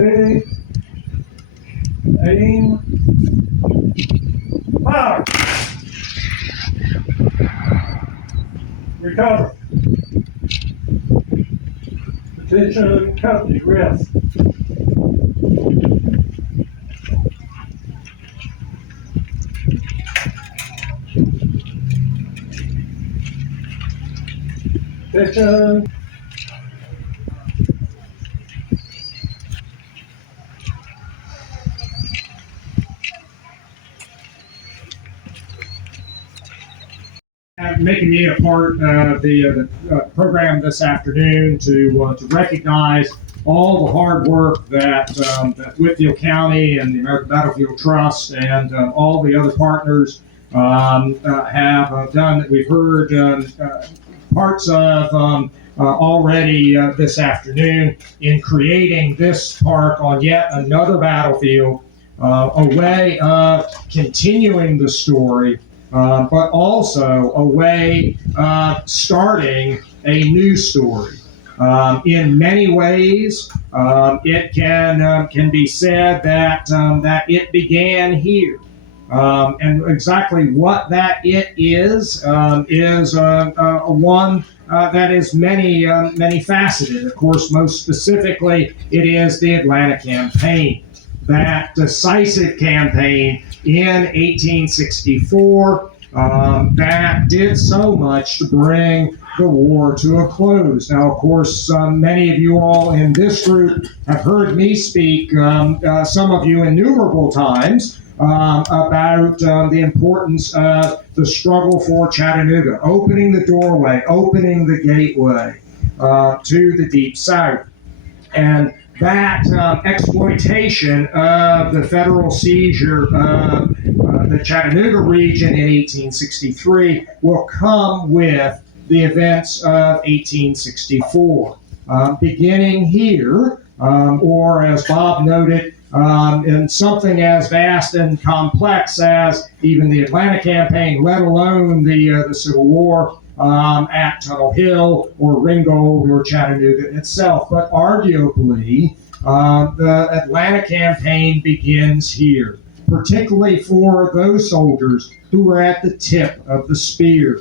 Ready, aim, fire. Recover. Attention, company, rest. Attention. Making me a part of the program this afternoon to recognize all the hard work that Whitfield County and the American Battlefield Trust and all the other partners have done that we've heard parts of already this afternoon in creating this park on yet another battlefield, a way of continuing the story, but also a way of starting a new story. In many ways, it can be said that it began here. And exactly what that it is one that is many faceted. Of course, most specifically, it is the Atlanta Campaign, that decisive campaign in 1864 that did so much to bring the war to a close. Now, of course, many of you all in this group have heard me speak, some of you innumerable times, about the importance of the struggle for Chattanooga, opening the doorway, opening the gateway to the Deep South. And that exploitation of the federal seizure of the Chattanooga region in 1863 will come with the events of 1864. Beginning here, or as Bob noted, in something as vast and complex as even the Atlanta Campaign, let alone the Civil War at Tunnel Hill or Ringgold or Chattanooga itself. But arguably, the Atlanta Campaign begins here, particularly for those soldiers who were at the tip of the spear.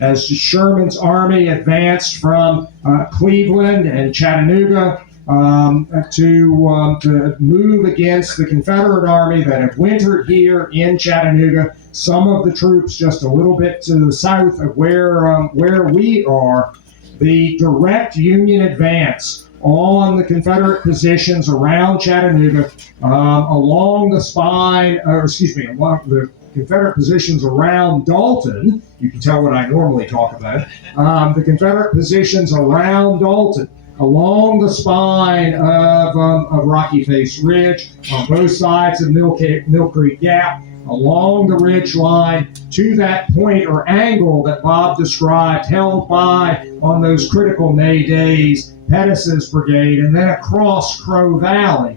As Sherman's army advanced from Cleveland and Chattanooga to move against the Confederate army that had wintered here in Chattanooga, some of the troops just a little bit to the south of where we are, the direct Union advance on the Confederate positions around Chattanooga, along the spine, along the Confederate positions around Dalton. You can tell what I normally talk about. The Confederate positions around Dalton, along the spine of Rocky Face Ridge, on both sides of Mill Creek Gap, along the ridge line to that point or angle that Bob described, held by, on those critical May days, Pettus's brigade, and then across Crow Valley.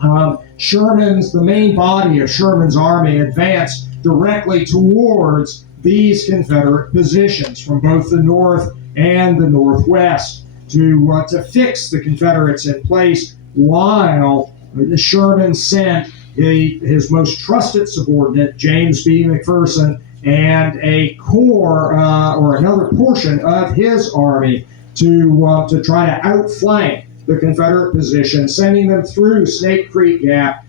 The main body of Sherman's army advanced directly towards these Confederate positions from both the north and the northwest to fix the Confederates in place, while Sherman sent his most trusted subordinate, James B. McPherson, and a corps or another portion of his army to try to outflank the Confederate position, sending them through Snake Creek Gap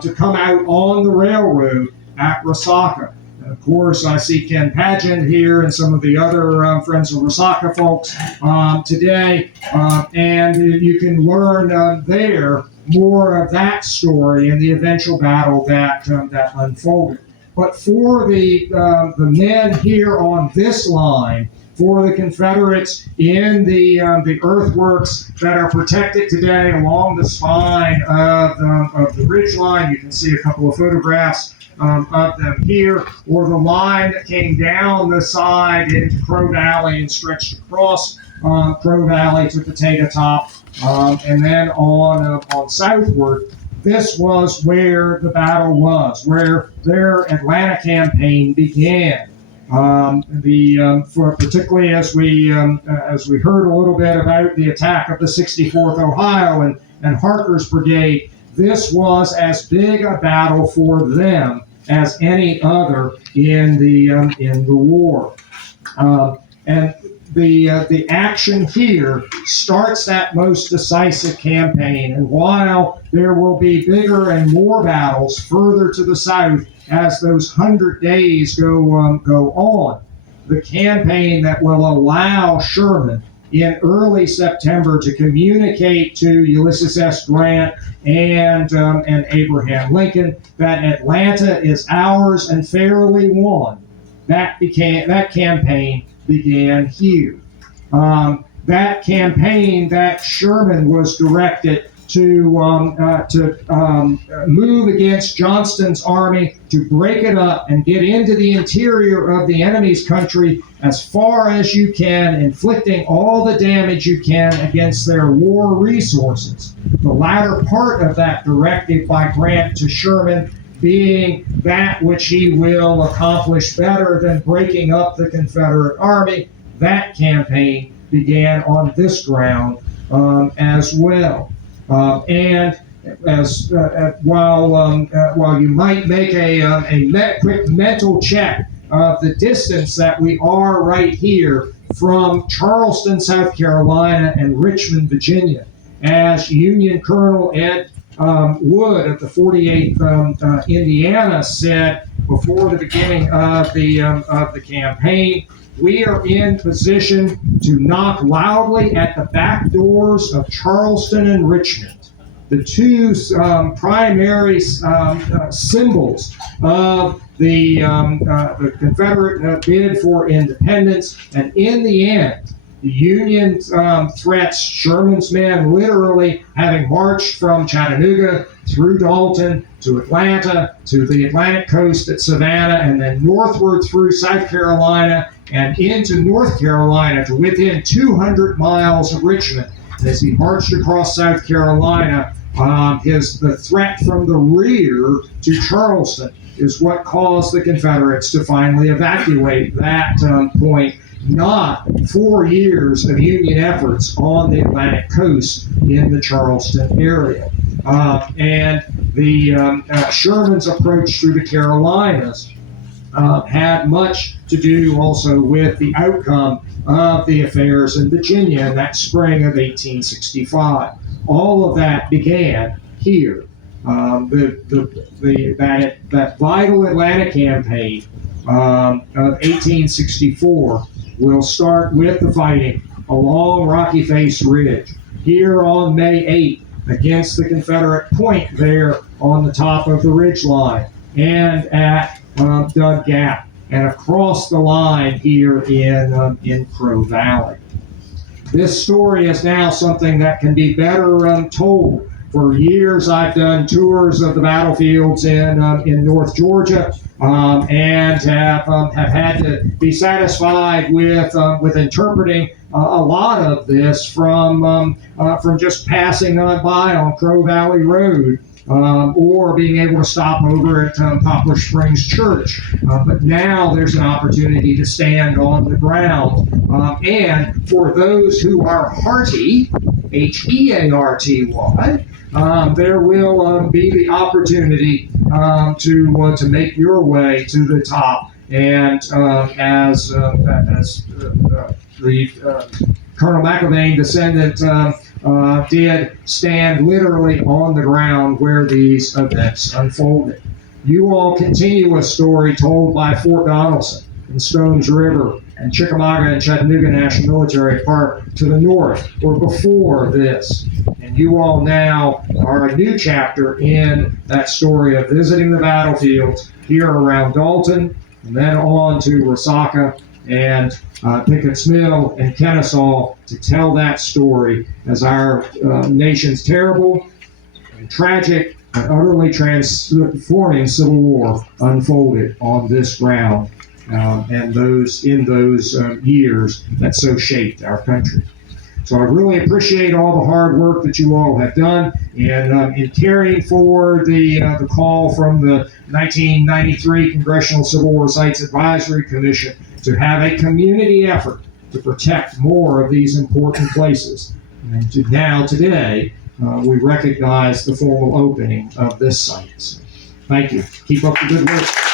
to come out on the railroad at Resaca. And of course, I see Ken Pageant here and some of the other Friends of Resaca folks today, and you can learn there more of that story and the eventual battle that unfolded. But for the men here on this line, for the Confederates in the earthworks that are protected today along the spine of the ridge line, you can see a couple of photographs of them here, or the line that came down the side into Crow Valley and stretched across Crow Valley to Potato Top, and then on southward. This was where the battle was, where their Atlanta campaign began. Particularly as we heard a little bit about the attack of the 64th Ohio and and Harker's brigade, this was as big a battle for them as any other in the war. And the action here starts that most decisive campaign. And while there will be bigger and more battles further to the south as those 100 days go on, the campaign that will allow Sherman in early September to communicate to Ulysses S. Grant and Abraham Lincoln that Atlanta is ours and fairly won. That campaign began here. That campaign that Sherman was directed to move against Johnston's army, to break it up and get into the interior of the enemy's country as far as you can, inflicting all the damage you can against their war resources. The latter part of that directive by Grant to Sherman being that which he will accomplish better than breaking up the Confederate army. That campaign began on this ground as well. And as while you might make a quick mental check of the distance that we are right here from Charleston, South Carolina, and Richmond, Virginia, as Union Colonel Ed Wood of the 48th Indiana said before the beginning of the campaign, we are in position to knock loudly at the back doors of Charleston and Richmond, the two primary symbols of the Confederate bid for independence. And in the end, the Union threats Sherman's men literally having marched from Chattanooga through Dalton to Atlanta, to the Atlantic coast at Savannah, and then northward through South Carolina and into North Carolina to within 200 miles of Richmond. And as he marched across South Carolina, the threat from the rear to Charleston is what caused the Confederates to finally evacuate that point. Not 4 years of Union efforts on the Atlantic coast in the Charleston area. And the Sherman's approach through the Carolinas had much to do also with the outcome of the affairs in Virginia in that spring of 1865. All of that began here. That vital Atlanta campaign of 1864 will start with the fighting along Rocky Face Ridge here on May 8th against the Confederate point there on the top of the ridge line, and at Dug Gap, and across the line here in Crow Valley. This story is now something that can be better told. For years, I've done tours of the battlefields in North Georgia, and have had to be satisfied with interpreting a lot of this from just passing by on Crow Valley Road, or being able to stop over at Poplar Springs Church. But now there's an opportunity to stand on the ground, and for those who are hearty, Hearty, there will be the opportunity to make your way to the top. And as the Colonel McIlvaine descendant did, stand literally on the ground where these events unfolded. You all continue a story told by Fort Donelson and Stones River and Chickamauga and Chattanooga National Military Park to the north, or before this. And you all now are a new chapter in that story of visiting the battlefields here around Dalton, and then on to Resaca and Pickett's Mill and Kennesaw to tell that story as our nation's terrible and tragic and utterly transforming Civil War unfolded on this ground. And those years that so shaped our country. So I really appreciate all the hard work that you all have done in carrying forward the call from the 1993 Congressional Civil War Sites Advisory Commission to have a community effort to protect more of these important places. And today, we recognize the formal opening of this site. So, thank you. Keep up the good work.